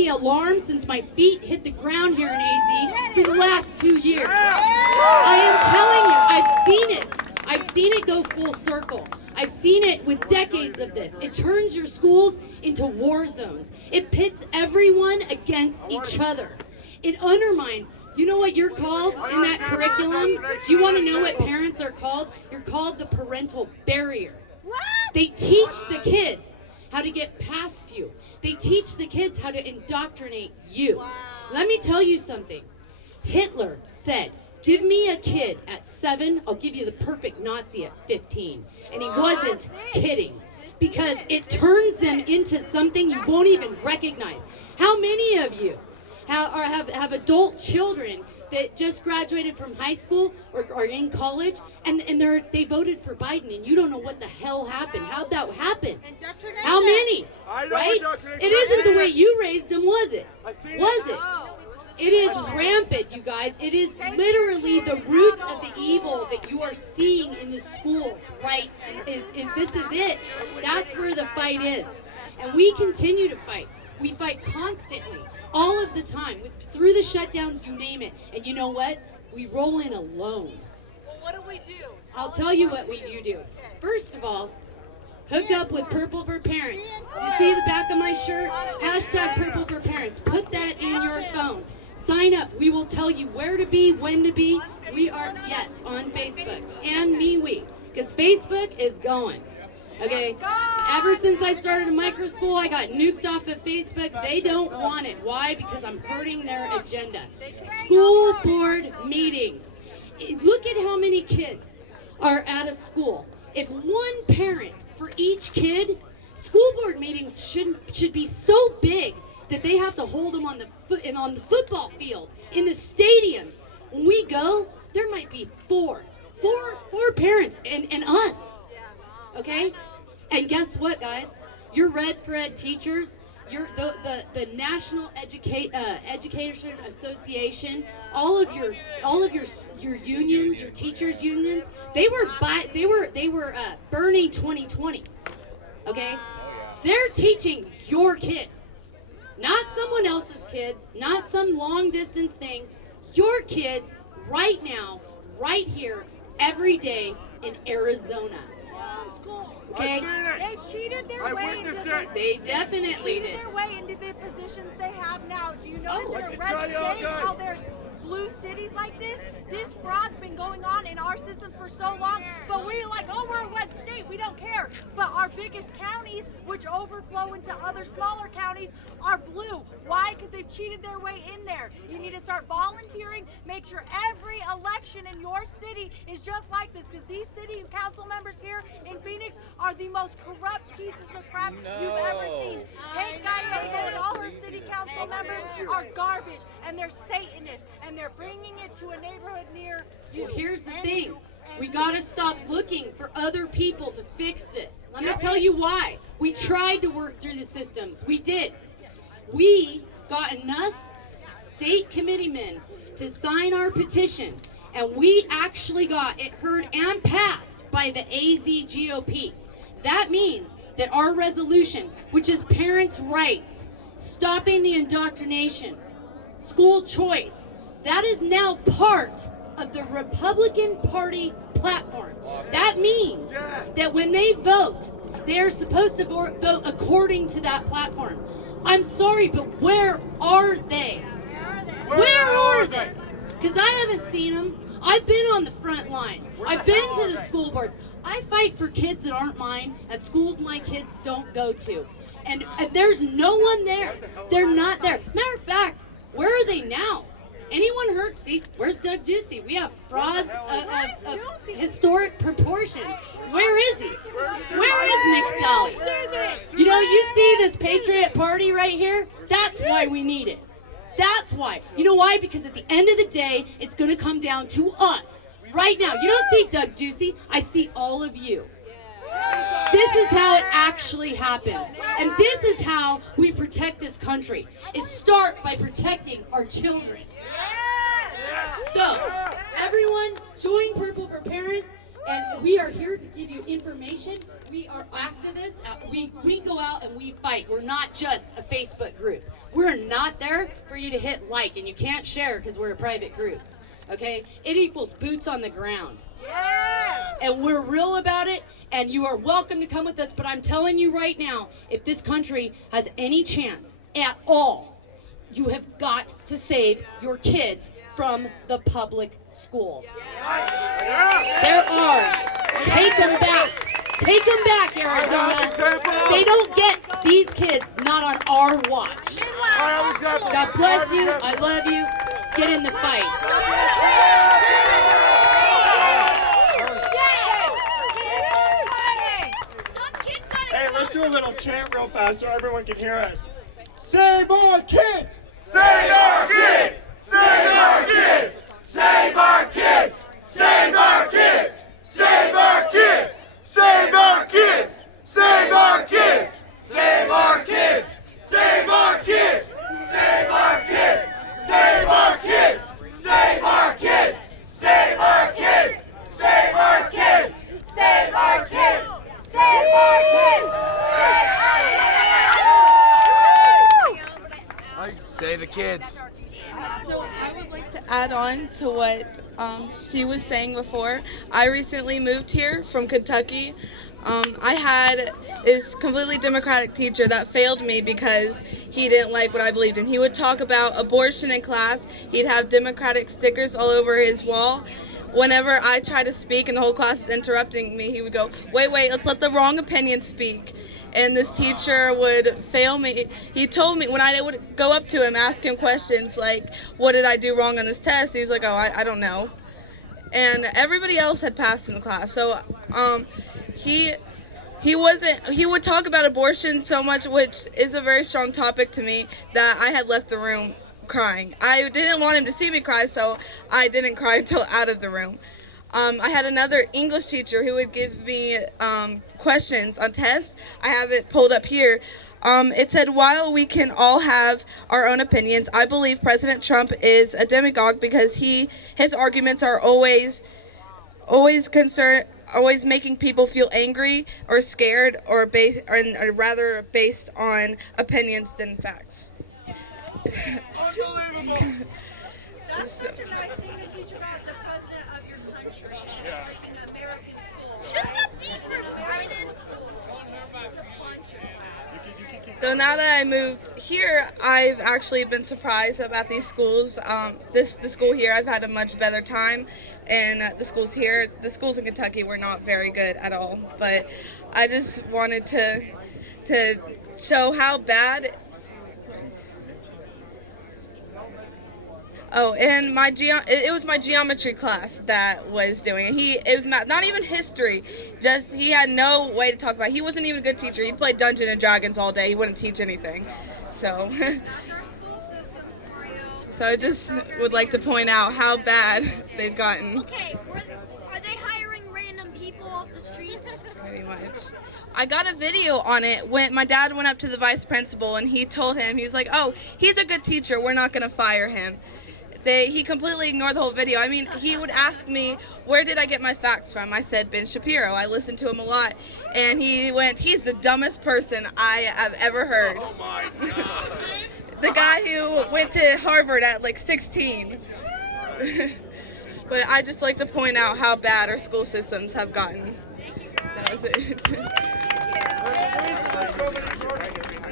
the alarm since my feet hit the ground here in AZ for the last 2 years. I am telling you, I've seen it. I've seen it go full circle. I've seen it with decades of this. It turns your schools into war zones. It pits everyone against each other. It undermines. You know what you're called in that curriculum? Do you want to know what parents are called? You're called the parental barrier. They teach the kids how to get past you. They teach the kids how to indoctrinate you. Let me tell you something. Hitler said, give me a kid at 7, I'll give you the perfect Nazi at 15. And he wasn't kidding, because it turns them into something you won't even recognize. How many of you have adult children that just graduated from high school or are in college, and they voted for Biden, and you don't know what the hell happened? How'd that happen? How many? Right? It isn't the way you raised them, was it? Was it? It is rampant, you guys. It is literally the root of the evil that you are seeing in the schools, right? This is it. That's where the fight is. And we continue to fight. We fight constantly, all of the time, through the shutdowns, you name it. And you know what? We roll in alone. Well, what do we do? I'll tell you what we do. First of all, hook up with Purple for Parents. You see the back of my shirt? Hashtag Purple for Parents. Put that in your phone. Sign up. We will tell you where to be, when to be. We are, yes, on Facebook. And MeWe. Because Facebook is going. Okay? Ever since I started a micro school, I got nuked off of Facebook. They don't want it. Why? Because I'm hurting their agenda. School board meetings. Look at how many kids are at a school. If one parent for each kid, school board meetings should be so big that they have to hold them on the football field, in the stadiums. When we go, there might be four parents and us. Okay? And guess what, guys? Your Red for Ed teachers, the National Education Association, all of your unions, your teachers unions, they were Bernie 2020. Okay? They're teaching your kids. Not someone else's kids, not some long distance thing. Your kids right now, right here, every day in Arizona. Okay? They cheated their way into this. They definitely did. Their way into the positions they have now. Do you notice in a red state how there's blue cities like this? This fraud's been going on in our system for so long, but we're like, oh, we're a red state, we don't care. But our biggest counties, which overflow into other smaller counties, are blue. Why? Because they've cheated their way in there. You need to start volunteering. Make sure every election in your city is just like this, because these city council members here in Phoenix are the most corrupt pieces of crap you've ever seen. Kate Gallego and all her city council members are garbage, and they're Satanists, and they're bringing it to a neighborhood near you. Well, here's the thing. We got to stop looking for other people to fix this. Let me tell you why. We tried to work through the systems. We did. We got enough state committeemen to sign our petition, and we actually got it heard and passed by the AZ GOP. That means that our resolution, which is parents' rights, stopping the indoctrination, school choice, that is now part of the Republican Party platform. That means that when they vote, they are supposed to vote according to that platform. I'm sorry, but where are they? Where are they? Because I haven't seen them. I've been on the front lines. I've been to the school boards. I fight for kids that aren't mine at schools my kids don't go to. And there's no one there. They're not there. Matter of fact, where are they now? Anyone heard? See, where's Doug Ducey? We have fraud of historic proportions. Where is he? Where is McSally? You know, you see this Patriot Party right here? That's why we need it. That's why. You know why? Because at the end of the day, it's going to come down to us. Right now. You don't see Doug Ducey. I see all of you. This is how it actually happens. And this is how we protect this country. Is start by protecting our children. So, everyone, join Purple for Parents, and we are here to give you information. We are activists. We go out and we fight. We're not just a Facebook group. We're not there for you to hit like, and you can't share because we're a private group. Okay? It equals boots on the ground. Yes! And we're real about it, and you are welcome to come with us. But I'm telling you right now, if this country has any chance at all, you have got to save your kids from the public schools. They're ours. Take them back. Take them back, Arizona. They don't get these kids not on our watch. God bless you. I love you. Get in the fight. Hey, let's do a little chant real fast so everyone can hear us. Save our kids! Save our kids! Save our kids! Save our kids! Save our kids! Save our kids! Save our kids! Save our kids! Save our kids! Save our kids! Save our kids! Save our kids! Save our kids! Save our kids! Save our kids! Save our kids! Save our kids! Save the kids. So I would like to add on to what she was saying before. I recently moved here from Kentucky. I had this completely Democratic teacher that failed me because he didn't like what I believed in. He would talk about abortion in class. He'd have Democratic stickers all over his wall. Whenever I tried to speak and the whole class is interrupting me, he would go, wait, let's let the wrong opinion speak. And this teacher would fail me. He told me, when I would go up to him, ask him questions like, what did I do wrong on this test? He was like, oh, I don't know. And everybody else had passed in the class. So he would talk about abortion so much, which is a very strong topic to me, that I had left the room crying. I didn't want him to see me cry, so I didn't cry until out of the room. I had another English teacher who would give me questions on tests. I have it pulled up here. It said, while we can all have our own opinions, I believe President Trump is a demagogue because his arguments are always making people feel angry or scared or rather based on opinions than facts. Unbelievable! That's such a nice thing to teach about the president of your country in American schools. Shouldn't that be for Biden? So now that I moved here, I've actually been surprised about these schools. The school here, I've had a much better time, and the schools here, the schools in Kentucky were not very good at all. But I just wanted to show how bad. Oh, and it was my geometry class that was doing it. It was not even history. Just he had no way to talk about it. He wasn't even a good teacher. He played Dungeons and Dragons all day. He wouldn't teach anything. So so I just would like to point out how bad they've gotten. Okay, are they hiring random people off the streets? Pretty much. I got a video on it when my dad went up to the vice principal and he told him, he was like, oh, he's a good teacher. We're not going to fire him. He completely ignored the whole video. I mean, he would ask me, where did I get my facts from? I said, Ben Shapiro. I listened to him a lot. And he went, he's the dumbest person I have ever heard. Oh my God. The guy who went to Harvard at like 16. But I just like to point out how bad our school systems have gotten. That was it.